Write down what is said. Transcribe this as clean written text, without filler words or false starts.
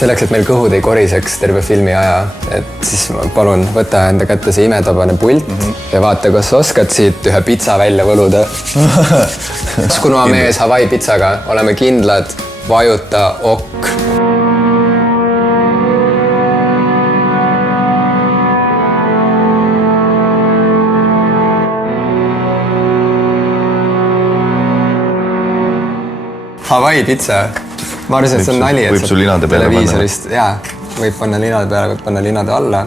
Selleks, et meil kõhud ei koriseks terve filmi aja, et siis ma palun võta enda kätte see imetabane pult ja vaata, kas oskad siit ühe pitsa välja võluda. Kuna mees Hawaii pitsaga, oleme kindlad, vajuta OK. Hawaii pitsa. Ma arvasin, et see on nali, et võib sul linade peale televiisorist, jaa, võib panna linade peale, võib panna linade alla.